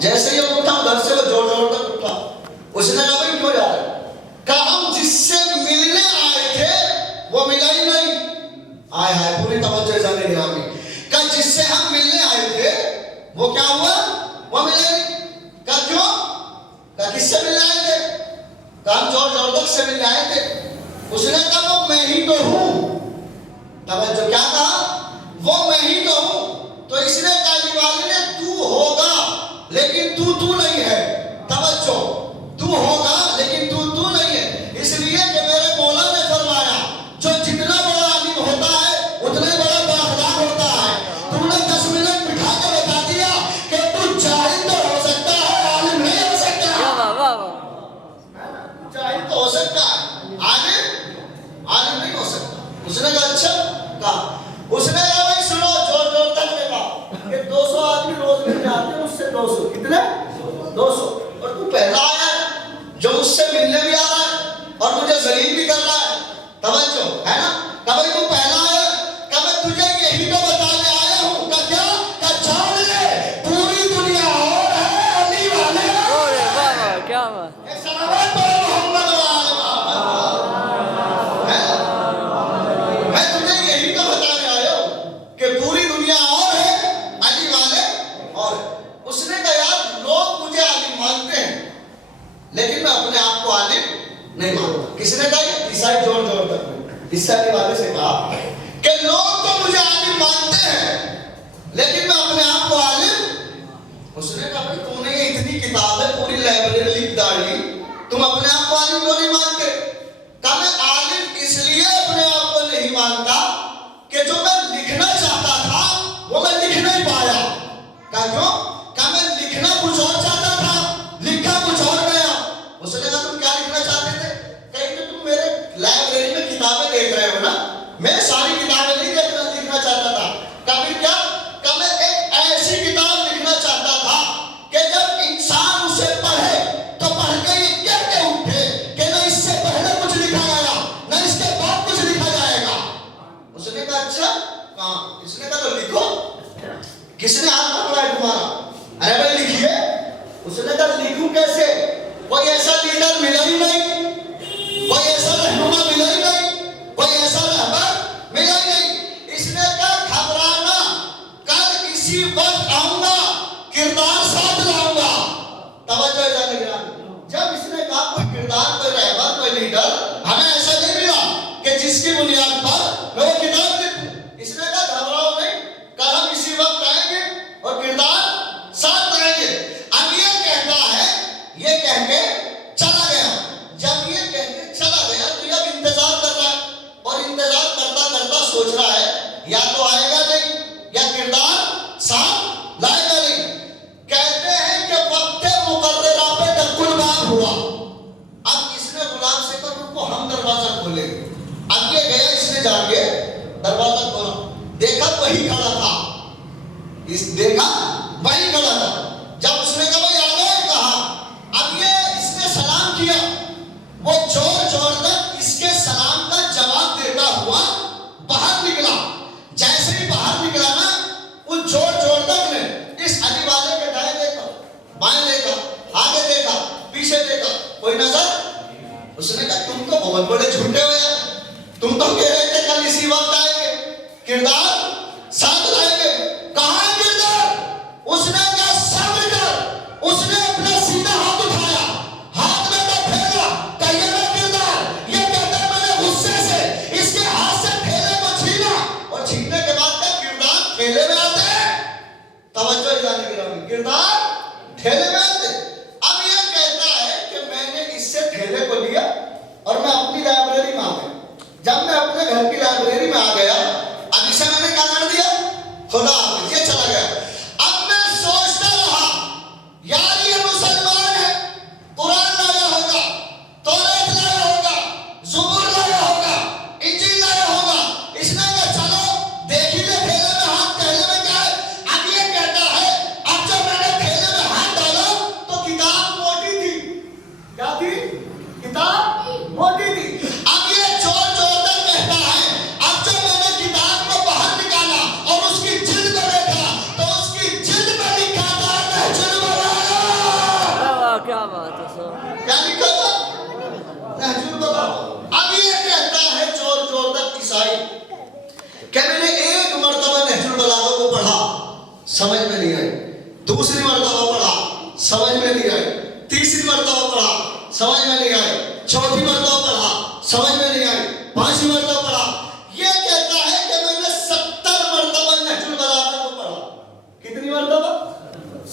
جیسے ہی اٹھا ادھر سے وہ جوڑ جوڑ تک اٹھا. اس نے کہا بھائی کیوں جا رہے ہیں؟ کہا ہم جس سے ملنے آئے تھے وہ ملا ہی نہیں. آئے ہائے پوری توجہ جانے گرامی. کہا جس سے ہم ملنے آئے تھے وہ کیا ہوا؟ وہ ملا ہی نہیں. کہا کیوں؟ کہا کس سے ملنے آئے تھے؟ کہا ہم جوڑ جوڑ تک سے ملنے آئے تھے. اس نے کہا وہ میں ہی تو ہوں. توجہ کیا کہا؟ وہ میں ہی تو ہوں. تو اس نے کہا علی والے نے تو ہوگا لیکن تو نہیں ہے. توجہ تو ہوگا لیکن تو نہیں ہے. اس لیے کہ میرے مولا نے فرمایا جو جتنا بڑا عالم ہوتا ہے اتنا بڑا بااخلاق ہوتا ہے. تم نے 10 منٹ بٹھا کے بتا دیا کہ تو جاہل تو ہو سکتا ہے عالم نہیں ہو سکتا. جاہل تو ہو سکتا ہے عالم نہیں ہو سکتا. اس نے کہا اچھا. کہا اس نے کہا بھائی سنو جوڑ جوڑ تک لے گا کہ 200 آدمی روز مل جاتے ہیں اس سے 200. کتنے؟ 200. اور تو پہلا آیا ہے جو اس سے ملنے بھی آ رہا ہے اور مجھے ذلیل بھی کر رہا ہے. توجہ ہے نا. کہ بھائی تو پہلا آیا ہے کہ میں تجھے یہی تو بتانے آیا ہوں. کہ کیا؟ کہ جان لے پوری دنیا اور ہے علی والے. کیا بات. ایک صلوات پڑھو محمد وآل محمد. میں تجھے یہی تو بتانے آیا ہوں کہ پوری دنیا اور ہے علی والے اور. اس نے کہا یار لوگ مجھے عالم مانتے ہیں لیکن میں اپنے آپ کو عالم نہیں مانتا. کس نے کہا؟ عیسائی جوڑ جوڑ تک عیسائی والے سے کہا کہ لوگ تو مجھے عالم مانتے ہیں لیکن میں اپنے آپ کو عالم. اس نے کہا بھائی تم نے یہ اتنی کتابیں پوری لائبریری لکھ ڈالی تم اپنے آپ کو عالم کیوں نہیں مانتے؟ کہا میں عالم اس لیے اپنے آپ کو نہیں مانتا کہ جو میں لکھنا چاہتا تھا وہ میں لکھ نہیں پایا. کہا کیوں؟ کہا میں لکھنا کچھ اور چاہتا تھا لکھا کچھ اور گیا. اس نے کہا تم کیا لکھنا چاہتے تھے؟ کہیں کہ تم میرے لائبریری میں کتابیں دیکھ رہے ہو نا میں ساری کتابیں نہیں لکھنا چاہتا تھا. کہا پھر کیا؟ کہا میں ایک ایسی کتاب لکھنا چاہتا تھا کہ جب انسان اسے پڑھے تو پڑھ کے یہ کہہ کے اٹھے کہ نہ اس سے پہلے کچھ لکھا گیا نہ اس کے بعد کچھ لکھا جائے گا. اس نے کہا اچھا. کہاں؟ اس نے کہا تو لکھو. کس نے ہاتھ پکڑا ہے تمہارا؟ ارے بھائی لکھیے. اس نے کہا لکھوں کیسے؟ کوئی ایسا لیڈر ملا ہی نہیں, کوئی ایسا رہنما ملا ہی نہیں, کوئی ایسا رہبر ملا ہی نہیں. اس نے کہا گھبرانا کل اسی وقت آؤں گا کردار ساتھ لاؤں گا. توجہ جانے گا. جب اس نے کہا کوئی کردار کوئی رہبر کوئی لیڈر ہمیں ایسا نہیں ملا کہ جس کی بنیاد پر میں وہ کتاب لکھوں. اس نے کہا گھبراؤ نہیں کل ہم اسی وقت آئیں گے اور کردار ساتھ لائیں گے. اب یہ کہتا ہے یہ کہہ کے چلا گیا. جب یہ کہہ کے چلا گیا تو یہ اب انتظار کر رہا ہے اور انتظار کرتا کرتا سوچ رہا ہے یا تو آئے گا نہیں یا کردار ساتھ لائے گا نہیں. کہتے ہیں کہ وقت مقررہ پہ دکل باب ہوا. اب اس نے غلام سے کہا ان کو ہم دروازہ کھولیں گے. اب یہ گیا اس نے جا کے دروازہ کھولا دیکھا وہی کھڑا تھا. دیکھا وہی کھڑا تھا. جب اس نے کہا بھائی آ گئے کہا اب یہ اس نے سلام کیا. وہ جوڑ جوڑ کر اس کے سلام کا جواب دیتا ہوا باہر نکلا. جیسے ہی باہر نکلا نا اس جوڑ جوڑ تک نے اس علی والے کے دائیں دیکھا بائیں دیکھا آگے دیکھا پیچھے دیکھا کوئی نظر. اس نے کہا تم تو بہت بڑے جھوٹے ہو یار. تم تو کہہ رہے تھے کل اسی وقت آئیں گے کردار ساتھ لائیں گے. کہاں ہے کردار؟ اس نے کہا صبر کر. اس نے اپنا سیدھا ہاتھ اٹھایا ہاتھ میں تو پھیلا کہ یہ ہے کردار. یہ کہتا ہے میں نے غصے سے اس کے ہاتھ سے تھیلے کو چھینا اور چھیننے کے بعد کا کردار تھیلے میں آتے ہیں. توجہ جانے گرامی کردار تھیلے میں آتے. اب یہ کہتا ہے کہ میں نے اس سے تھیلے کو لیا اور میں اپنی لائبریری میں آ گیا. جب میں اپنے گھر کی لائبریری میں آ گیا اب اسے میں نے کہا کیا بات ہے سر؟ کیا لکھا تھا؟ نہج البلاغہ. اب یہ کہتا ہے چور چور تک عیسائی کہ میں نے ایک مرتبہ نہج البلاغہ کو پڑھا, سمجھ میں نہیں آئی. دوسری مرتبہ پڑھا, سمجھ میں نہیں آئی. تیسری مرتبہ پڑھا, سمجھ میں نہیں آئی. چوتھی مرتبہ پڑھا, سمجھ میں نہیں آئی. پانچویں مرتبہ پڑھا. یہ کہتا ہے کہ میں نے 70 مرتبہ نہج البلاغہ کو پڑھا. کتنی مرتبہ؟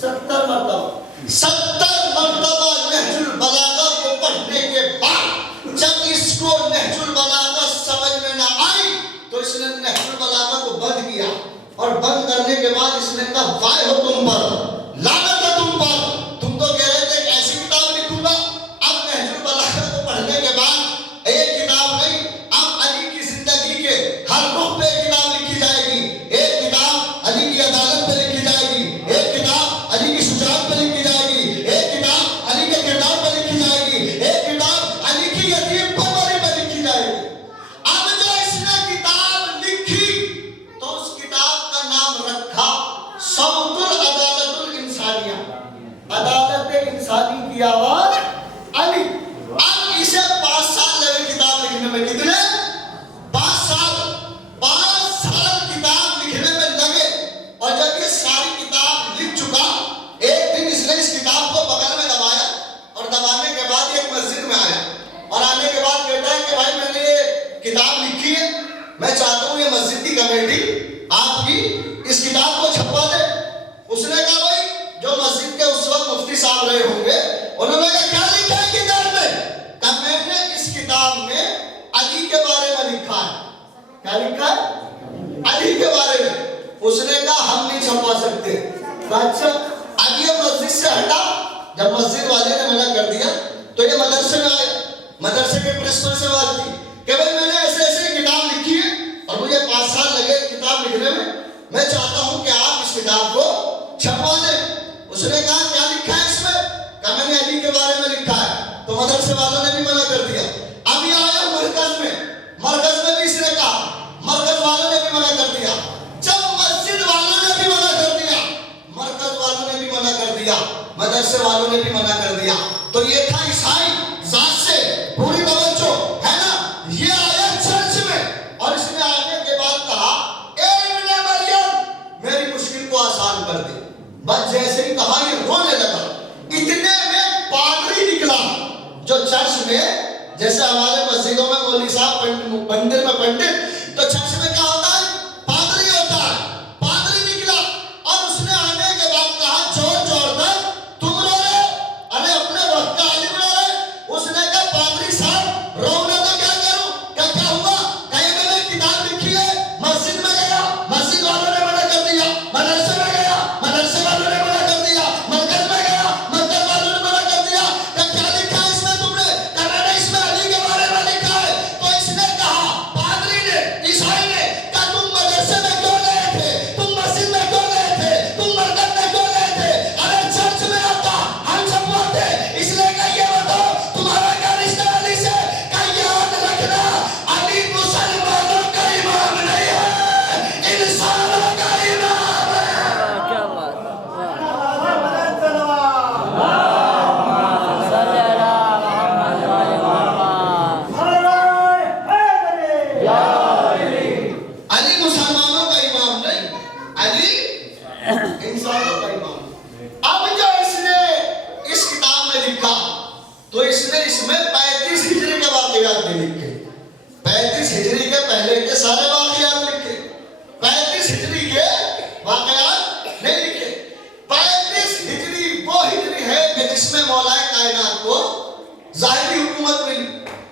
70 مرتبہ. 70 مرتبہ نہج البلاغہ کو پڑھنے کے بعد جب اس کو نہج البلاغہ سمجھ میں نہ آئی تو اس نے نہج البلاغہ کو بند کیا, اور بند کرنے کے بعد اس نے کہا وائے ہو تم پر, لعنت ہے تم پر, تم تو کہہ رہے تھے کہ ایسی کتاب لکھوں گا. اب نہج البلاغہ کو پڑھنے کے بعد ایک کتاب نہیں, اب علی کی زندگی کے ہر رخ پہ ایک کتاب لکھی جائے گی. ایک کتاب علی کی عدالت پہ لکھی جائے گی, ایک کتاب علی کی شجاعت پہ لکھی جائے گی, ایک کتاب علی کے کردار پہ لکھی جائے گی, ایک کتاب علی کی یتیم پروری پہ لکھی جائے گی. اب جو اس نے کتاب لکھی تو اس کتاب کا نام رکھا صوت العدالت الانسانیہ, عدالت انسانی کی آواز علی. اب اسے 5 سال لگے کتاب لکھنے میں. کتنے؟ 5 سال. 5 سال کتاب لکھنے میں لگے. اور جب یہ ساری کتاب لکھ چکا, ایک دن اس نے اس کتاب کو بغل میں دبایا, اور دبانے کے بعد ایک مسجد میں آیا, اور آنے کے بعد کہتا ہے کہ بھائی میں نے یہ کتاب لکھی ہے, میں چاہتا ہوں یہ مسجد کی کمیٹی آپ کی اس کتاب کو چھپوا دے. اس نے کہا بھائی جو مسجد کے اس وقت مفتی صاحب رہے ہوں گے, انہوں نے کہا کیا لکھا ہے کتاب میں؟ کہ میں نے اس کتاب میں علی کے بارے میں لکھا ہے. کیا لکھا ہے؟ علی کے بارے میں. اس نے کہا ہم نہیں چھپوا سکتے. اچھا. اب یہ مسجد سے ہٹا. جب مسجد والے نے منع کر دیا تو یہ مدرسے میں آئے, مدرسے کے پرنسپل سے بات کی کہ بھائی میں نے ایسے ایسے کتاب لکھی ہے اور مجھے 5 سال لگے کتاب لکھنے میں چاہتا ہوں کہ آپ اس کتاب کو چھپوا دیں. اس نے کہا کیا لکھا ہے اس میں؟ کہا میں نے علی کے بارے میں لکھا ہے. تو مدرسے والوں نے بھی منع کر دیا. اب یہ آیا مرکز میں, مرکز میں بھی اس نے کہا, مرکز والوں نے بھی منع کر دیا. جب مسجد والوں نے بھی منع کر دیا, مرکز والوں نے بھی منع کر دیا, مدرسے والوں نے بھی منع کر دیا, تو یہ تھا عیسائی ذات سے. پوری توجہ ہے نا. یہ آیا چرچ میں, اور اس نے آنے کے بعد کہا اے ابن مریم میری مشکل کو آسان کر دے. بس جیسے ہی کہا یہ رونے لگا. اتنے میں پادری نکلا جو چرچ میں, جیسے ہمارے مسجدوں میں مولوی صاحب مندر میں پنڈت, تو چرچ میں کیا ہوتا ہے؟ پادری ہوتا ہے. پادری نکلا اور اس نے آنے کے بعد کہا چور چور تک تم رو رہے, ارے اپنے وقت کا عالم رو رہے. اس نے کہا پادری صاحب رونا تو کیا کروں, کیا ہوا؟ کہیں میں نے کتاب لکھی ہے. مسجد میں گیا, مسجد والوں نے منع کر دیا. مدرسے میں گیا, مدرسے والوں نے منع کر دیا. مرکز میں گیا, مرکز والوں نے منع کر دیا. کہ کیا لکھا ہے اس میں تم نے؟ کہ میں نے اس میں علی کے بارے میں لکھا ہے. تو اس نے کہا, پادری نے, عیسائی نے, کہ تم مدرسے میں کیوں گئے تھے, تم مسجد میں کیوں گئے تھے, تم مرکز میں کیوں گئے تھے؟ ارے چرچ میں آتا ہم چھپواتے. اس لیے کہ یہ بتاؤ تمہارا کیا رشتہ علی سے؟ کہ یاد رکھنا علی مسلمانوں کا امام نہیں ہے, انسانوں کا امام ہے. کیا بات ہے؟ صلی اللہ محمد علی محمد. علی مسلمانوں کا امام نہیں, علی انسانوں کا امام. اب جو اس نے اس کتاب میں لکھا تو اس نے اس میں 35 ہجری کے واقعات نہیں لکھے. 35 ہجری کے پہلے کے سارے واقعات لکھے, 35 ہجری کے واقعات نہیں لکھے. 35 ہجری وہ ہجری ہے کہ جس میں مولا کائنات کو ظاہری حکومت ملی.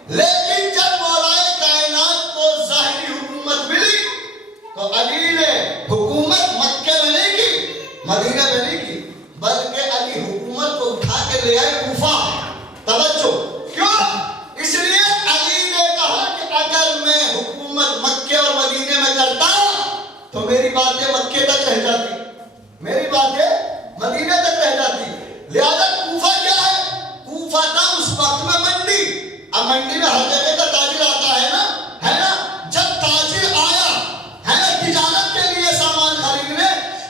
لیکن جب مولا کائنات کو ظاہری حکومت ملی تو علی نے حکومت مکے میں نہیں کی, مدینہ میں نہیں کی, بلکہ علی حکومت کو اٹھا کے لے آئے کوفہ. توجہ کیوں؟ اس لیے علی نے کہا کہ اگر میں حکومت مکے اور مدینے میں کرتا تو میری باتیں مکے تک رہ جاتی, میری باتیں مدینے تک رہ جاتی. لہذا کوفہ کیا ہے؟ کوفہ تھا اس وقت میں منڈی. اب منڈی میں ہر جگہ کا تاجر آتا ہے نا, ہے نا. جب تاجر آیا ہے نا تجارت کے لیے سامان خریدنے,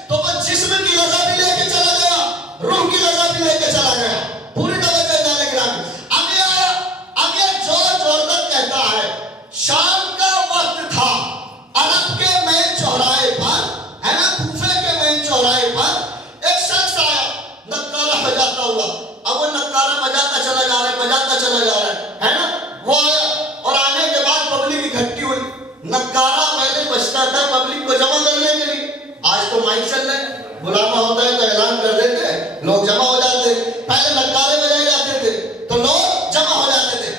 تو وہ جسم کی غذا بھی لے کے چلا گیا, روح کی غذا بھی لے کے چلا گیا. پوری بجاتا چلا جا رہا ہے نا. وہ آیا اور آنے کے بعد پبلک اکٹھی ہوئی. نکارہ پہلے بجتا تھا پبلک کو جمع کرنے کے لیے. آج تو مائک چل رہے ہیں, بلانا ہوتا ہے تو اعلان کر دیتے ہیں, لوگ جمع ہو جاتے. پہلے نکارے بجائے جاتے تھے تو لوگ جمع ہو جاتے تھے.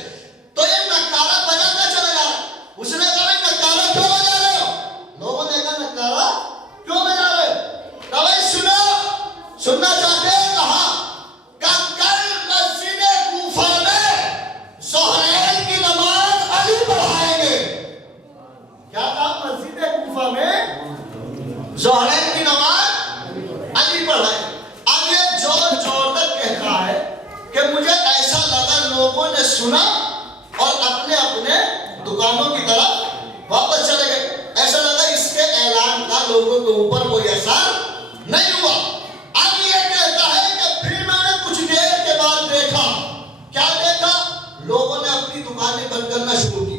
تو یہ نکارہ بجاتا چلا جا رہا. اس نے کہا نکارہ کیوں بجا رہے ہو؟ لوگوں نے کہا نکارہ کیوں بجا رہے ہو؟ کہا بھائی سنو, سننا چاہتے ہیں کہاں؟ کل مسجد کوفہ میں ظہرین کی نماز علی پڑھائیں گے. کیا کہا؟ مسجد کوفہ میں ظہرین کی نماز علی پڑھائیں. اب یہ جوڑ جوڑ کر کہتا ہے کہ مجھے ایسا لگا لوگوں نے سنا اور اپنے اپنے دکانوں کی طرف واپس چلے گئے. ایسا لگا اس کے اعلان کا لوگوں کے اوپر کوئی اثر نہیں ہوا. اب یہ کہتا ہے کہ پھر میں نے کچھ دیر کے بعد دیکھا. کیا دیکھا؟ لوگوں نے اپنی دکانیں بند کرنا شروع کی,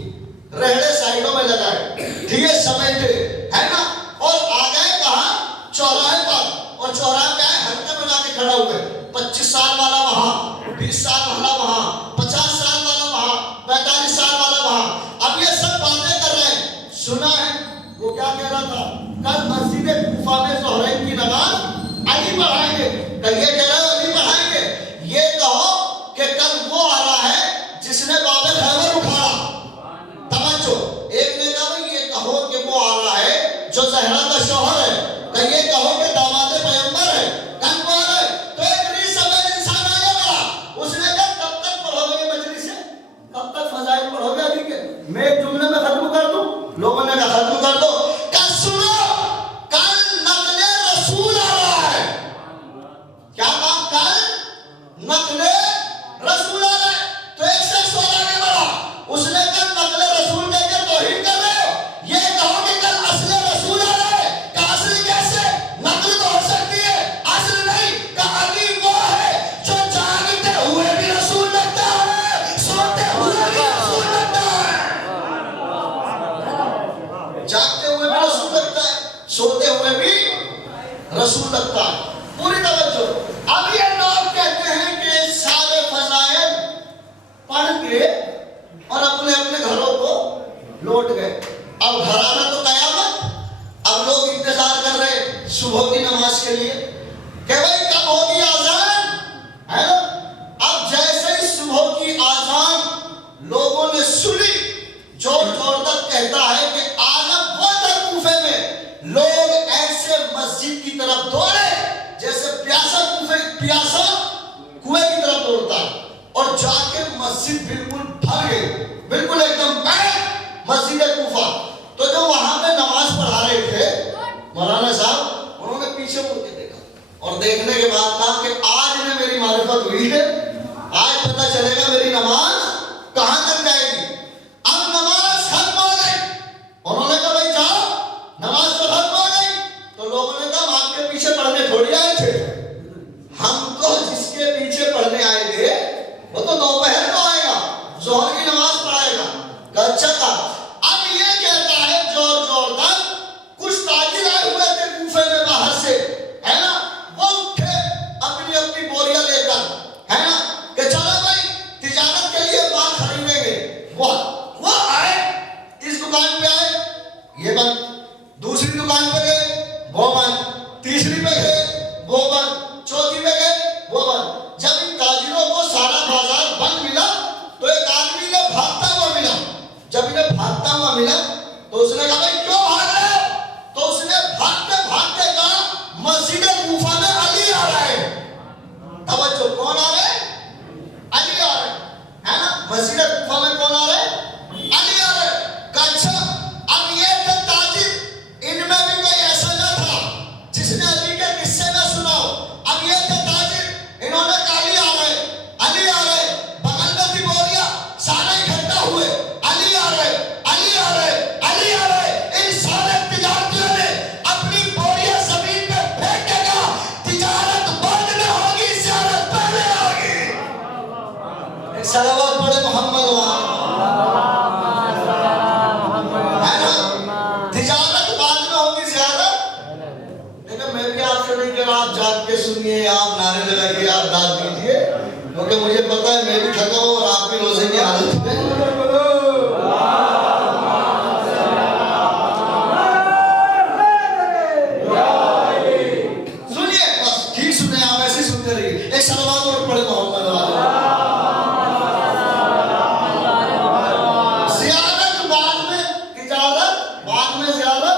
رہڑے سائڈوں میں لگائے, ٹھیک ہے, سمیٹے, ہے نا, اور آ گئے کہاں؟ چوراہے پر. اور چوراہے پہ آئے حلقے بنا کے کھڑا ہوئے. 25 سال والا وہاں, 20 سال والا وہاں, 50 سال والا وہاں, 45 سال والا وہاں. اب یہ سب باتیں کر رہے ہیں. سنا ہے وہ کیا کہہ رہا تھا؟ کل مسجد کوفہ میں ظہرین کی نماز علی پڑھائیں گے. کل یہ کہہ رہے ہو علی پڑھائیں گے. یہ کہو کہ کل وہ آ رہا ہے جس نے باب خیبر اٹھایا. توجہ, ایک نے کہا بھائی یہ کہو کہ وہ آ رہا ہے جو زہرا کا شوہر ہے. کہ یہ کہو کہ داماد پیغمبر ہے. کل وہ آ رہا ہے. تو ایک ریسبل انسان آیا بڑا, اس نے کہا کب تک پڑھو گے یہ مجلس سے؟ کب تک فضائل پڑھو گے علی کے؟ میں ایک جملے میں ختم کر دوں. لوگوں نے کہا ختم کر دو. کل سنو, کل نقل رسول آ رہا ہے. کیا کہا؟ کل نقل رسول آ رہا ہے. تو ایک شخص والا نے بڑھا, اس نے کل نقل رسول کہہ کے توہین کر رہے ہو. یہ کہو کہ کل اصل رسول آ رہا ہے. کہ اصل کیسے؟ نقل تو ہو سکتی ہے, اصل نہیں. کہ علی وہ ہے جو جاگتے ہوئے بھی رسول لگتا ہے, سوتے ہوئے بھی رسول لگتا ہے. جاگتے ہوئے بھی رسول لگتا ہے, سوتے ہوئے بھی رسول لگتا ہے. پوری توجہ. اب یہ لوگ کہتے ہیں کہ سارے فضائل پڑھ کے اور اپنے اپنے گھروں کو لوٹ گئے. اب گھر آنا تو قیامت. اب لوگ انتظار کر رہے صبح کی نماز کے لیے کہ بھائی کب ہوگی آذان, ہے نا. اب جیسے ہی صبح کی آذان لوگوں نے سنی, جوڑ جوڑ تک کہتا ہے کہ عالم وہ تر کوفے میں لوگ ایسے مسجد کی طرف دوڑے جیسے پیاسا کنویں کی طرف دوڑتا ہے. اور جا کے مسجد بالکل بھر گئی, بالکل ایک دم پیک مسجد کوفہ. تو جو وہاں پہ نماز پڑھا رہے تھے مولانا صاحب, انہوں نے پیچھے مڑ کے دیکھا اور دیکھنے کے بعد کہا کہ آج میں میری معرفت ہوئی ہے, آج پتہ چلے گا میری نماز کہاں تک جائے گی. اب نماز ختم ہو گئی. انہوں نے کہا بھائی جاؤ, نماز تو ختم ہو گئی. تو لوگوں نے کہا ہم آپ کے پیچھے پڑھنے تھوڑی آئے تھے, ہم تو جس کے پیچھے پڑھنے آئے تھے وہ تو دوپہر کو آئے گا, ظہر کی نماز پڑھائے گا. اچھا تھا. اب یہ کہتا ہے جوڑ جوڑ تک کچھ تاجر آئے ہوئے تھے کوفے میں باہر سے, ہے نا, وہ اٹھے اپنی اپنی بوریاں لے کر, ہے نا, کہ چلو بھائی تجارت کے لیے مال خریدیں گے. وہ آئے, اس دکان پہ آئے, یہ بند. دوسری دکان پہ گئے, وہ بند. تیسری پہ گئے, وہ بند. چوتھی پہ گئے, وہ بند. جب ان تاجروں کو سارا بازار بند ملا تو ایک آدمی نے بھاگتا ہوا ملا. جب انہیں بھاگتا ہوا ملا تو اس نے کہا بھائی کیوں بھاگ رہے ہو؟ تو اس نے بھاگتے بھاگتے کہا مسجد کوفہ میں علی آ رہا ہے. توجہ, کون آ رہے؟ علی آ رہے, ہے نا. مسجد کوفہ میں کون آ رہے؟ علی آ رہے. اچھا, اب یہ تھے تاجر, ان میں بھی کوئی ایسا نہ تھا جس نے علی کے قصے نہ سنا ہو. اب یہ تھے تاجر, انہوں نے کہا علی آ رہے, علی آ رہے. بغل میں تھی بوریا, سارے اکٹھا ہوئے, علی آ رہے, علی آ رہے, علی آ رہے. ان سارے تجارتیوں نے اپنی بوریا زمین پہ پھینک کے کہا تجارت بعد میں ہوگی, زیارت پہلے ہوگی. ایک صلوات پڑھے محمد وہاں, ہے نا. تجارت بعد میں ہوگی, زیارت. لیکن میں بھی آپ سے نہیں کہہ رہا آپ جاگ کے سنیے, آپ نعرے لگائیے, آپ داد دیجیے. کیونکہ مجھے پتا ہے میں بھی تھکا ہوں اور آپ بھی روزے کی حالت میں. سنیے بس ٹھیک سنیں آپ ایسے سنتے رہیے. ایک صلوات اور پڑھے محمد والے. زیارت بعد میں، تجارت بعد میں زیارت.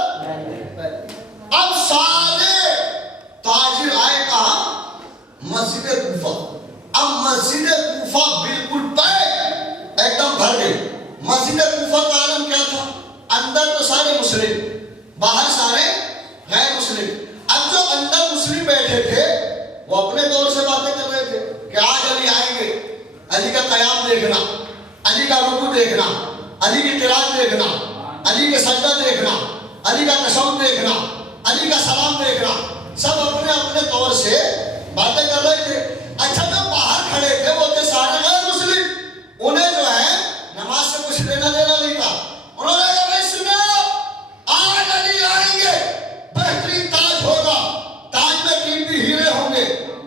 اب سارے تاجر آئے کہاں؟ مسجد کوفہ. اب مسجد کوفہ بالکل پیک، ایک دم بھر گئی. مسجد کوفہ کا عالم کیا تھا؟ اندر تو سارے مسلم، باہر سارے غیر مسلم. اب جو اندر مسلم بیٹھے تھے وہ اپنے طور سے باتیں کر رہے تھے کہ آج علی آئیں گے، علی کا قیام دیکھنا، علی کا رکوع دیکھنا، علی کی قرات دیکھنا، علی کے سجدہ دیکھنا، علی کا تشہد دیکھنا، علی کا سلام دیکھنا. سب اپنے اپنے طور سے باتیں کر رہے تھے. اچھا جو باہر کھڑے تھے وہ تھے سارے غیر مسلم. انہیں جو ہے نماز سے کچھ لینا دینا نہیں تھا. انہوں نے کہا بھائی سنو، آج علی آئیں گے، بہترین تاج ہوگا، تاج میں قیمتی ہیرے ہوں گے،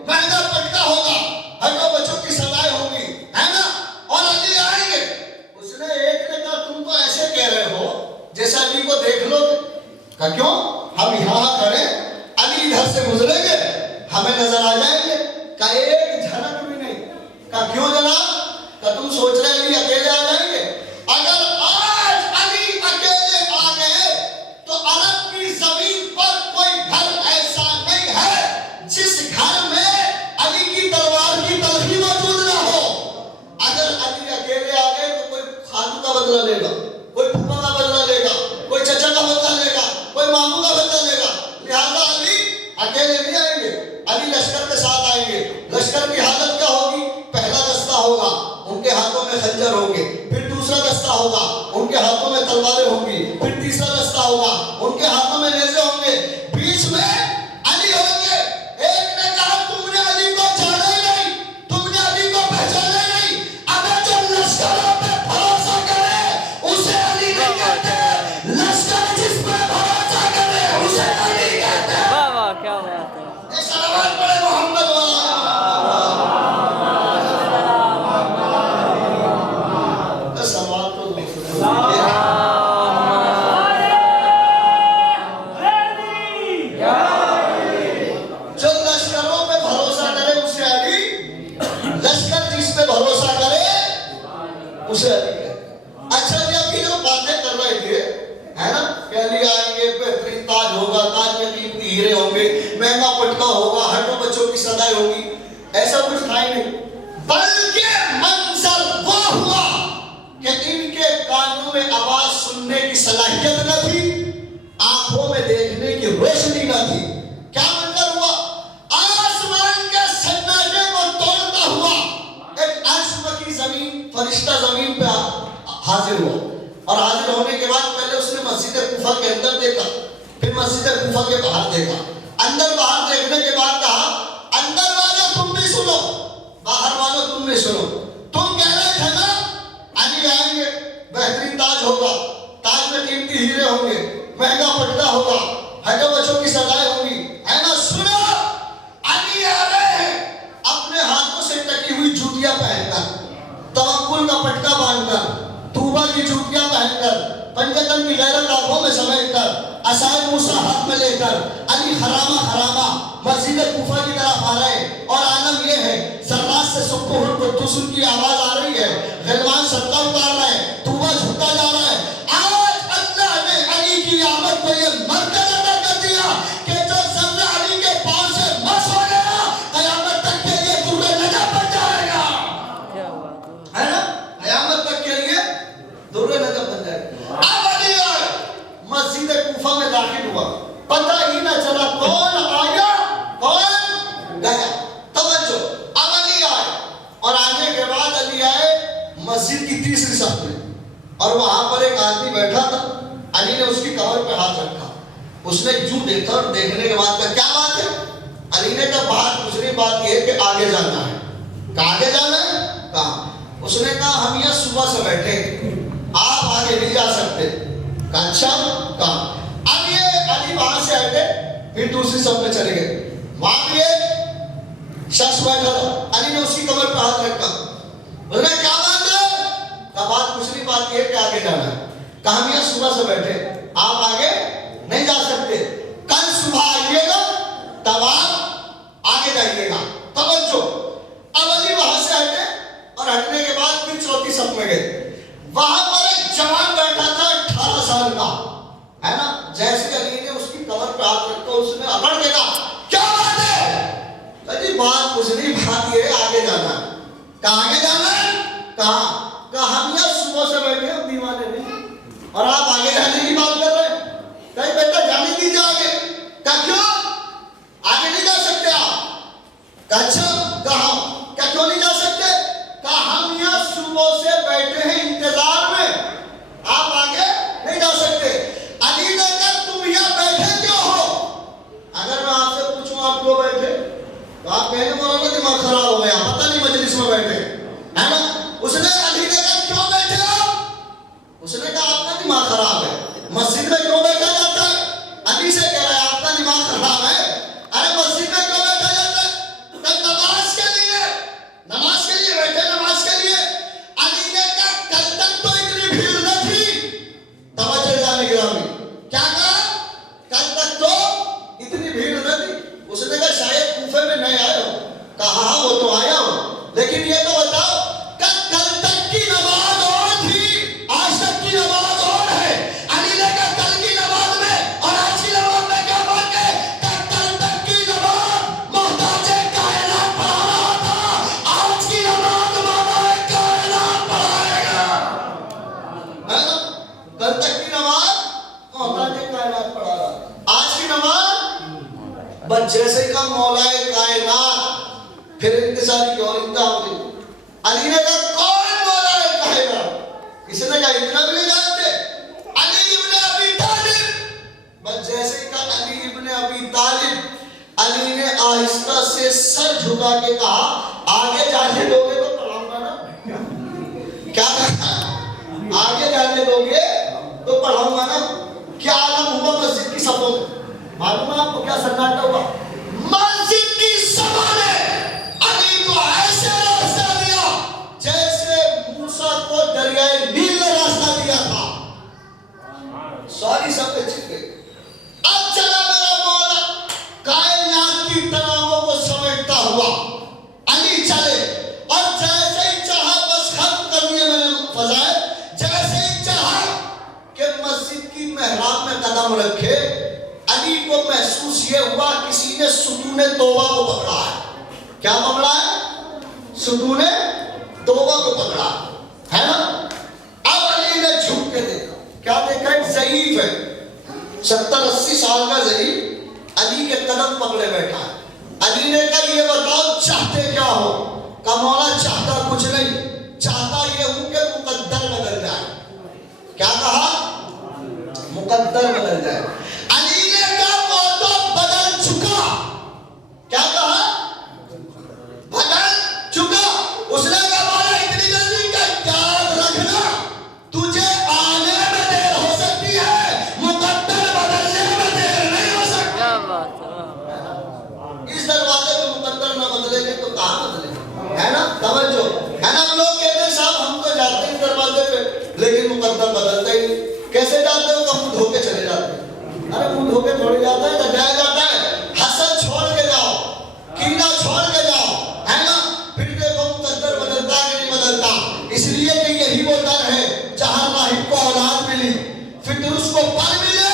مہنگا پٹکا ہوگا، ہڈوں بچوں کی سزائیں ہوں گی، ہے نا، اور علی آئیں گے. اس نے ایک نے کہا تم تو ایسے کہہ رہے ہو جیسے علی کو دیکھ لو. کہا کیوں؟ ہم یہاں کھڑے، علی ادھر سے گزریں گے، ہمیں نظر آ جائیں گے. کہا ایک جھلک بھی نہیں. کہا کیوں جناب؟ کہا تم سوچ رہے علی اکیلے آ جائیں گے؟ اگر آج علی اکیلے آ گئے تو عرب کی زمین پر کوئی گھر ایسا نہیں ہے جس گھر میں علی کی تلوار کی تلخی موجود نہ ہو. اگر علی اکیلے آ گئے تو کوئی خالو کا بدلہ لے گا، کوئی پھپھا کا بدلہ لے گا، کوئی چچا کا بدلہ لے گا، کوئی ماموں کا بدلہ لے گا. لہذا علی اکیلے نہیں آئیں گے، علی لشکر کے ساتھ آئیں گے. لشکر کی حالت کیا ہوگی؟ پہلا دستہ ہوگا، ان کے ہاتھوں میں خنجر ہوں گے. پھر دوسرا دستہ ہوگا، ان کے ہاتھوں میں تلواریں ہوں گی. پھر تیسرا دستہ ہوگا، ان کے ہاتھوں میں نیزے ہوں گے. بیچ میں علی ہوں گے. ایک نے کہا تم نے علی کو جانا ہی نہیں، تم نے علی کو پہچانا ہی نہیں. اگر جو لشکروں پہ بھروسہ کرے اسے علی نہیں کہتے، لشکر جس پہ بھروسہ کرے اسے علی کہتے ہیں. واہ واہ کیا بات ہے. ایک صلوات پڑھے محمد والا. صلوات کو جو لشکروں پہ بھروسہ کرے اسے علی، لشکر جس پہ بھروسہ کرے اسے علی کہتے. اچھا جی ابھی جو باتیں کر رہے تھے ہے نا کہ علی آئیں گے، بہترین تاج ہوگا، تاج میں قیمتی ہیرے ہوں گے، مہنگا پٹکا ہوگا، ہڈوں بچوں کی سزائیں ہوگی. ایسا کچھ تھا ہی نہیں، بلکہ منظر وہ ہوا کہ ان کے کانوں میں آواز سننے کی صلاحیت نہ تھی، آنکھوں میں دیکھنے کی روشنی نہ تھی. کیا منظر ہوا؟ آسمان کے سناٹے کو توڑتا ہوا ایک عرش کی زمین، فرشتہ زمین پہ حاضر ہوا. اور حاضر ہونے کے بعد پہلے اس نے مسجد کوفہ کے اندر دیکھا، پھر مسجد کوفہ کے باہر دیکھا. اندر باہر دیکھنے کے بعد کہا اندر والوں تم بھی سنو، باہر والوں تم بھی سنو. تم کہہ رہے تھے نا علی آئیں گے، بہترین تاج ہوگا، تاج میں قیمتی ہیرے ہوں گے، مہنگا پٹکا ہوگا، ہڈوں بچوں کی سزائیں ہوں گی، ہے نا. سنو علی آ رہے ہیں اپنے ہاتھوں سے ٹکی ہوئی جوتیاں پہن کر، توکل کا پٹکا باندھ کر، توبہ کی جوتیاں پہن کر، پنجتن کی غیرت آنکھوں میں سمیٹ کر، عصائے موسیٰ ہاتھ میں لے کر علی خرامہ خرامہ مسجد کوفہ کی طرف آ رہے. اور عالم یہ ہے ذرات سے سبح القدس کی آواز آ رہی ہے، غلمان صدقہ اتار رہے ہیں، توبہ جھکتا جا رہا ہے. آج اللہ نے علی کی آمد کو یہ مرکز عطا کر دیا کہ جو ذرہ علی کے پاؤں سے مس ہو گیا قیامت تک کے لیے درِ نجات بن جائے گا. کیا بات ہے. ہے نا، قیامت تک کے لیے درِ نجات بن جائے گا. اب علی آئے، مسجد کوفہ میں داخل ہوا، پتہ ہی نہ چلا کون آیا کون گیا. توجہ، اب علی آئے اور آنے کے بعد علی آئے مسجد کی تیسری صف میں، اور وہاں پر ایک آدمی بیٹھا تھا. علی نے اس کی کمر پہ ہاتھ رکھا. اس نے یوں دیکھا اور دیکھنے کے بعد کہا کیا بات ہے؟ علی نے کہا بات دوسری بات یہ ہے کہ آگے جانا ہے. کہا آگے جانا ہے؟ کہا. اس نے کہا ہم یہاں صبح سے بیٹھے، آپ آگے نہیں جا سکتے. کہا اچھا. کہا اب یہ علی وہاں سے ہٹے، پھر دوسری صف میں چلے گئے. وہاں بھی شخص بیٹھا تھا، علی نے اس کی کمر پہ ہاتھ رکھا، اس نے کیا بات ہے؟ کہا بات کچھ نہیں، بات یہ کہ آگے جانا ہے۔ کہا میاں صبح سے بیٹھے، آپ آگے نہیں جا سکتے، کل صبح آئیے گا تب آپ آگے جائیے گا۔ توجہ، اب علی وہاں سے ہٹے اور ہٹنے کے بعد پھر چوتھی صف میں گئے، وہاں پر ایک جوان بیٹھا تھا 18 سال کا، ہے نا؟ جیسے علی نے اس کی کمر پہ ہاتھ رکھا اس نے اکڑ کے کہا کیا بات ہے؟ جی بات کچھ نہیں، بات یہ ہے آگے جانا ہے۔ کہاں آگے جانا ہے؟ کہا ہم یہاں صبح سے بیٹھے ہم دیوانے نہیں اور آپ آگے جانے کی بات کر رہے ہیں۔ کہیں بیٹا جانے دیجیے آگے۔ کہا کیوں آگے نہیں جا سکتے آپ؟ کہا اچھا، کہا کیا کیوں نہیں جا سکتے؟ کہا ہم یہاں صبح سے بیٹھے ہیں انتظار میں، آپ آگے نہیں جا سکتے۔ علی نے کہا تم یہاں بیٹھے کیوں ہو؟ اگر میں آپ سے پوچھوں آپ کیوں بیٹھے تو آپ کہیں گے مولانا دماغ خراب ہو گیا، پتہ نہیں مجلس میں بیٹھے، ہے نا؟ اس نے علی نے کہا کیوں بیٹھے ہو؟ اس نے کہا آپ کا دماغ خراب ہے، مسجد میں کیوں بیٹھا جاتا ہے؟ علی سے کہہ رہا ہے آپ کا دماغ خراب ہے، ارے مسجد میں کیوں بیٹھا جاتا ہے؟ نماز کے لیے، نماز کے لیے بیٹھے، نماز کے لیے۔ علی نے کہا کل تک تو اتنی بھیڑ نہ تھی، توجہ جانے گرامی، کیا کہا؟ کل تک تو اتنی بھیڑ نہ تھی۔ اس نے کہا شاید کوفے میں نہیں آئے ہو۔ کہا ہاں وہ تو آیا ہوں، لیکن یہ تو بتاؤ کل تک کی نماز اور تھی، آج تک کی نماز اور ہے۔ علی نے کہا کل کی نماز میں اور آج کی نماز میں کیا فرق ہے؟ کل تک کی نماز محتاج کائنات پڑھا رہا تھا، آج کی نماز محتاج کائنات پڑھائے گا، ہے نا؟ کل تک کی نماز محتاج کائنات پڑھا رہا تھا، آج کی نماز بس جیسے کا مولا کائنات، پھر انتظاری کی اور انتہا ہو گئی۔ علی نے کہا کون مولا کائنات؟ کسی نے کہا اتنا بھی نہیں جانتے، علی ابن ابی طالب۔ بس جیسے کا علی ابن ابی طالب، علی نے آہستہ سے سر جھکا کے کہا آگے جانے دو گے تو پڑھاؤں گا نا۔ کیا کہا؟ آگے جانے دو گے تو پڑھاؤں گا نا۔ کیا عالم ہوا مسجد کی صفوں میں؟ معلوم ہے آپ کو کیا سناٹا ہوا؟ مسجد کی صفوں نے علی کو ایسے راستہ دیا جیسے موسیٰ کو دریائے نیل نے راستہ دیا تھا۔ ساری سب پہ چھپ گئی۔ اب چلا میرا مولا کائنات کی تناؤں کو سمیٹتا ہوا، علی چلے اور جیسے ہی چاہا بس ختم کر دیے میں نے فضائل، جیسے ہی چاہا کہ مسجد کی محراب میں قدم رکھے، علی کو محسوس یہ ہوا کسی نے ستون توبہ کو پکڑا ہے۔ کیا پکڑا ہے؟ ستون توبہ کو پکڑا ہے نا؟ اب علی نے جھک کے دیکھا، کیا دیکھا؟ ایک ضعیف ہے، 70-80 سال کا ضعیف علی کے قدم پکڑے بیٹھا ہے۔ علی نے کہا یہ بتاؤ چاہتے کیا ہو؟ کہا مولا چاہتا کچھ نہیں، چاہتا یہ ہوں کہ مقدر بدل جائے۔ کیا کہا؟ مقدر بدل جائے۔ علی نے کہا وہ تو بدل چکا۔ کیا کہا؟ بدل چکا۔ اس نے کہا مولا اتنی جلدی کا یاد رکھنا تجھے آنے میں دیر ہو سکتی ہے، مقدر بدلنے میں دیر نہیں ہو سکتی۔ کیا بات ہے؟ اس دروازے پہ مقدر نہ بدلے گے تو کہاں بدلے؟ ہے نا؟ توجہ ہے نا؟ ہم لوگ کہتے ہیں صاحب ہم تو جاتے ہیں اس دروازے پہ لیکن مقدر بدلتا ہی نہیں۔ کیسے جاتے ہو؟ کب دھو کے چلے جاتے ہیں۔ ارے منہ دھو کے تھوڑی جاتا ہے، جایا جاتا ہے۔ حسد چھوڑ کے جاؤ، کینہ چھوڑ کے جاؤ، ہے نا؟ پھر دیکھو مقدر بدلتا ہے کہ نہیں بدلتا۔ اس لیے کہ یہی وہ در ہے جہاں راہب کو اولاد ملی، فطر اس کو پر ملے،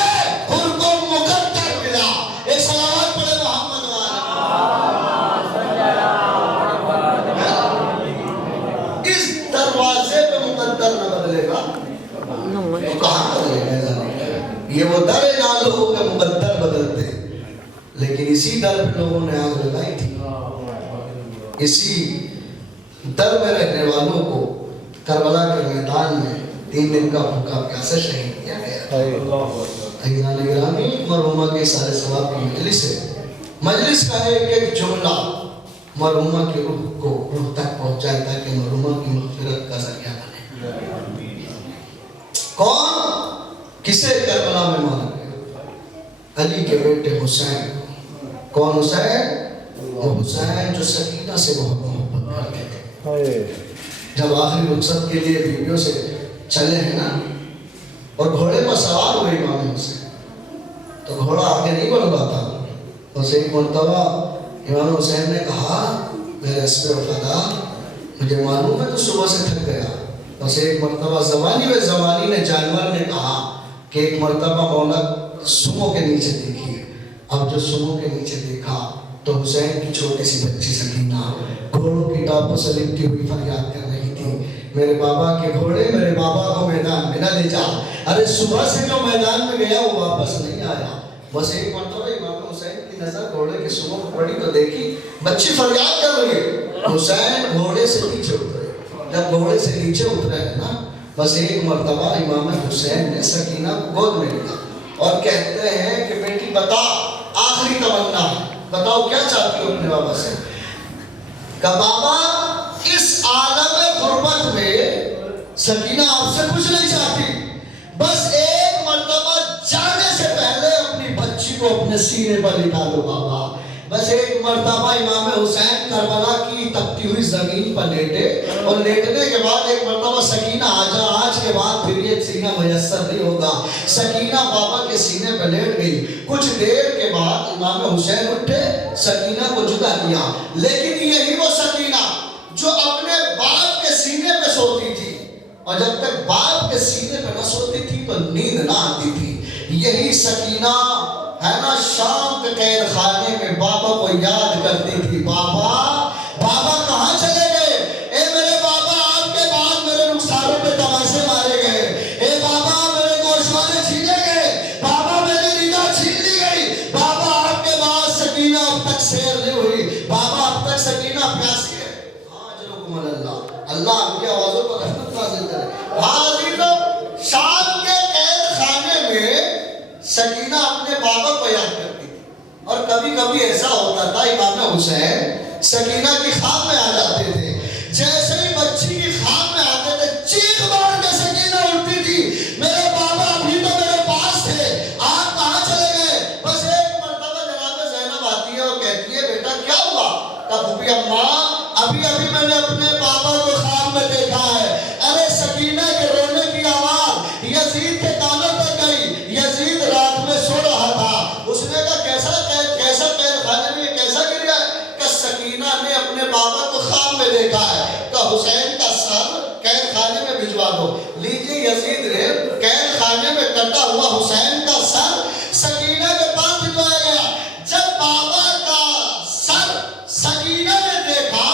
حر کو مقدر ملا۔ ایک صلوات پڑھے محمد والے۔ اس دروازے پہ مقدر نہ بدلے گا تو کہاں بدلے گا؟ یہ وہ در ہے جہاں لوگوں کے مقدر بدلتے، لیکن اسی در پہ لوگوں نے آگ لگائی تھی۔ اسی در میں رہنے والوں کو کربلا کے میدان میں 3 دن کا بھوکا پیاسا شہید کیا گیا۔ عزیزان گرامی، مرحومہ کے سارے ثواب کی مجلس ہے۔ مجلس کا ایک ایک جملہ مرحومہ کی روح تک پہنچائے تاکہ مرحومہ کی مغفرت کا ذریعہ بنے۔ کون؟ کسے کربلا میں مارا گیا؟ علی کے بیٹے حسین۔ کون حسین؟ وہ حسین جو سکینہ سے بہت محبت کرتے تھے. جب آخری رخصت کے لیے بیویوں سے چلے ہیں نا اور گھوڑے پر سوار ہوئے امام حسین, تو گھوڑا آگے نہیں بڑھ پاتا. بس ایک مرتبہ امام حسین نے کہا میرے اسب وفادار, مجھے معلوم ہے تو صبح سے تھک گیا. بس ایک مرتبہ زمانی نے جانور نے کہا کہ ایک مرتبہ مولا سمو کے نیچے دیکھیے. اب جو سمو کے نیچے دیکھا تو حسین کی چھوٹی سی بچی سکینہ گھوڑوں کی ٹاپ پر سے لپٹی ہوئی فریاد کر رہی تھی, میرے بابا کے گھوڑے میرے بابا کو میدان میں نہ لے جا. ارے صبح سے جو میدان میں گیا وہ واپس نہیں آیا. بس ایک مرتبہ امام حسین کی نظر گھوڑے کے سمو پر پڑی تو دیکھی بچی فریاد کر رہی ہے. حسین گھوڑے سے نیچے اترے. جب گھوڑے سے نیچے اترے ہیں نا, بس ایک مرتبہ امام حسین نے سکینہ کو گود میں لیا اور کہتے ہیں کہ بیٹی بتا آخری تمنا بتاؤ کیا چاہتی ہو اپنے بابا سے. کہ بابا اس عالم غربت میں سکینہ آپ سے کچھ نہیں چاہتی, بس ایک مرتبہ جانے سے پہلے اپنی بچی کو اپنے سینے پر لٹا دو بابا. بس ایک مرتبہ امام حسین کربلا کی تپتی ہوئی زمین پر لیٹے اور لیٹنے کے بعد ایک مرتبہ سکینہ آج کے بعد پھر یہ سینہ میسر نہیں ہوگا. سکینہ بابا کے سینے پر لیٹ گئی. کچھ دیر کے بعد امام حسین اٹھے, سکینہ کو جدا کیا. لیکن یہی وہ سکینہ جو اپنے باپ کے سینے پہ سوتی تھی, اور جب تک باپ کے سینے پہ نہ سوتی تھی تو نیند نہ آتی تھی. یہی سکینہ ہے نا شام کے قید خانے میں بابا کو یاد کرتی تھی. بابا کہاں چلے گئے؟ اے میرے بابا آپ کے بعد میرے رخساروں پہ تماشے مارے گئے. اے بابا میرے گوشوارے چھینے گئے. بابا میری نگاہ چھین لی گئی. بابا آپ کے بعد سکینہ اب تک سیر نہیں ہوئی. بابا اب تک سکینہ پیاسی ہے. ہاں جلوکم اللہ آپ کی آوازوں پر رحمت نازل کرے. حاضرین, شام کے قید خانے میں سکینہ اپنے بابا کو یاد کرتی تھی. اور کبھی کبھی ایسا ہوتا تھا امام حسین سکینہ کی خواب میں آ جاتے تھے. جیسے ہی بچی کی خواب میں آتے تھے چیخ مار کے سکینہ اٹھتی تھی, میرے بابا ابھی تو میرے پاس تھے, آپ کہاں چلے گئے؟ بس ایک مرتبہ جناب زینب آتی ہے اور کہتی ہے بیٹا کیا ہوا؟ کہا اماں ابھی میں نے اپنے بابا کو خواب میں دیکھا ہے. ارے سکینہ کے رونے کی آواز یزید کے کانوں تک گئی. یزید رات میں سو رہا تھا. اس نے کہا کیسا قید خانے میں کیسا گریا ہے؟ کہ سکینہ نے اپنے بابا کو خواب میں دیکھا ہے. کہ حسین کا سر قید خانے میں بھجوا دو. لیجیے یزید نے قید خانے میں کٹا ہوا حسین کا سر سکینہ کے پاس بھجوایا گیا. جب بابا کا سر سکینہ نے دیکھا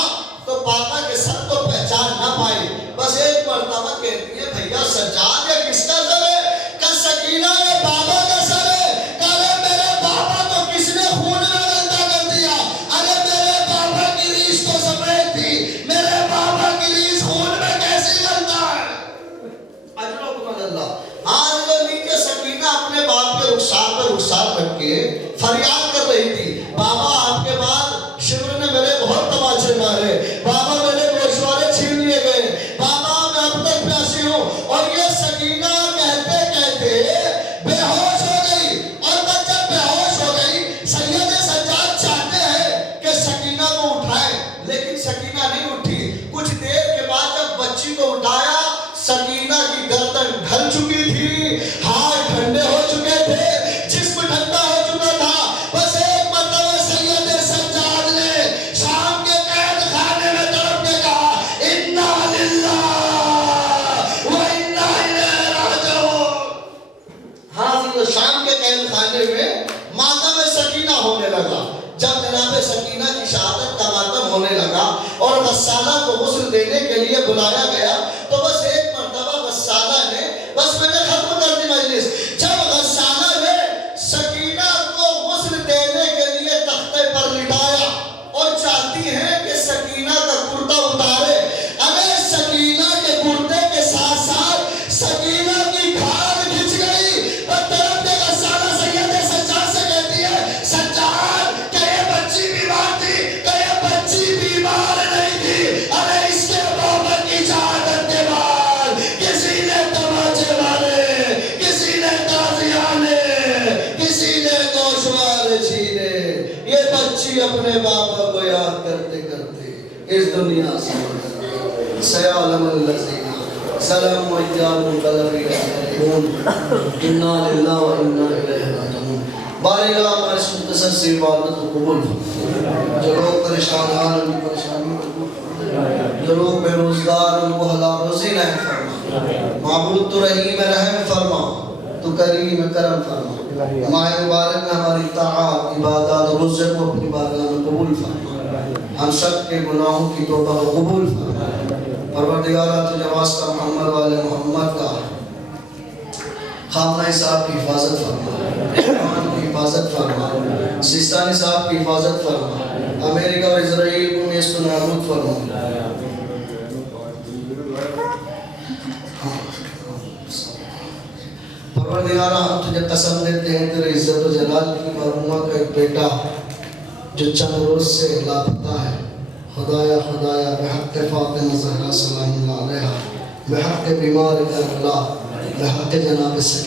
تو بابا کے سر کو پہچان نہ پائی. بس ایک مرتبہ کہتی ہے بھیا سجاد یہ کس کا سر ہے؟ کہ سکینہ یہ بابا کا سر ہے. کہ میرے بابا کو کس نے خون میں گندا کر دیا؟ ارے میرے بابا کی ریش تو سفید تھی, میرے بابا کی ریش خون میں کیسی گندا ہے؟ اجرکم اللہ. آج تو نیچے سکینہ اپنے باپ کے رخسار رکھ کے فریاد کر رہی تھی. بابا آپ کے بعد شمر نے میرے بہت تماچے مارے. بابا میرے گوشوارے چھین لیے گئے. بابا میں اب تک پیاسی ہوں. اور یہ سکینہ کہتے بے ہوش ہو گئی. اور جب بے ہوش ہو گئی سید سجاد چاہتے ہیں کہ سکینہ کو اٹھائے, لیکن سکینہ نہیں اٹھی. کچھ دیر کے بعد جب بچی کو اٹھایا سکینہ کی گردن ڈھل چکی تھی, ہاتھ ٹھنڈے ہو چکے تھے, جسم ٹھنڈا ہو چکا تھا. بس ایک مرتبہ سید سجاد نے شام کے قید خانے میں تڑپ کے کہا انا للہ و انا الیہ راجعون. ہاں شام کے قید خانے میں ماتم سکینہ ہونے لگا. جب جناب سکینہ کی شہادت کا ماتم ہونے لگا اور غسالہ کو غسل دینے کے لیے بلایا گیا تو بس ایک مرتبہ غسالہ نے بس میں نے ختم کر دی مجلس. جب غسالہ نے سکینہ کو غسل دینے کے لیے تختے پر لٹایا اور چاہتی ہے کہ سکینہ کا کرتا اتارے. ارے سکینہ کے کرتے کے ساتھ ساتھ سکینہ کی کھال کھچ گئی. اور طرف کے غسالہ سید سجاد سے کہتی ہے سجاد کہ یہ بچی بیمار تھی, کہ یہ بچی بیمار نہیں تھی. ارے اس کے بابا کی شہادت کے بعد کسی نے تماچے مارے. اس دنیا سے سیعلم الذین ظلموا وایام منقلب یعلمون انا للہ و انا الیہ راجعون. باری اللہ ہمارے اس مختصر سی عبادت کو قبول فرما. جو لوگ پریشان ہیں ان کی پریشانی کو قبول فرما. جو لوگ بے روزگار ان کو حلال روزی نصیب فرما. معبود تو رحیم رحم فرما، تو کریم کرم فرما. ماہ مبارک میں ہماری طاعات عبادات روزے کو اپنی بارگاہ میں قبول فرما. ہم سب کے گناہوں کی توبہ کو قبول فرما. پروردگارہ تجھے واسطہ محمد والے محمد کا خامنہ صاحب کی حفاظت فرما، ایمان کی حفاظت فرما، سیستانی صاحب کی حفاظت فرما، امریکہ اور اسرائیل کو نیست و نابود فرما. پروردگارہ ہم تجھے قسم دیتے ہیں تیرے عزت و جلال کی مرحومہ کا ایک بیٹا جو چند روز سے لاپتہ ہے. خدایا خدایا بحق فاطمہ زہرا سلام اللہ علیہا، بحق بیمار اللہ، بحق جناب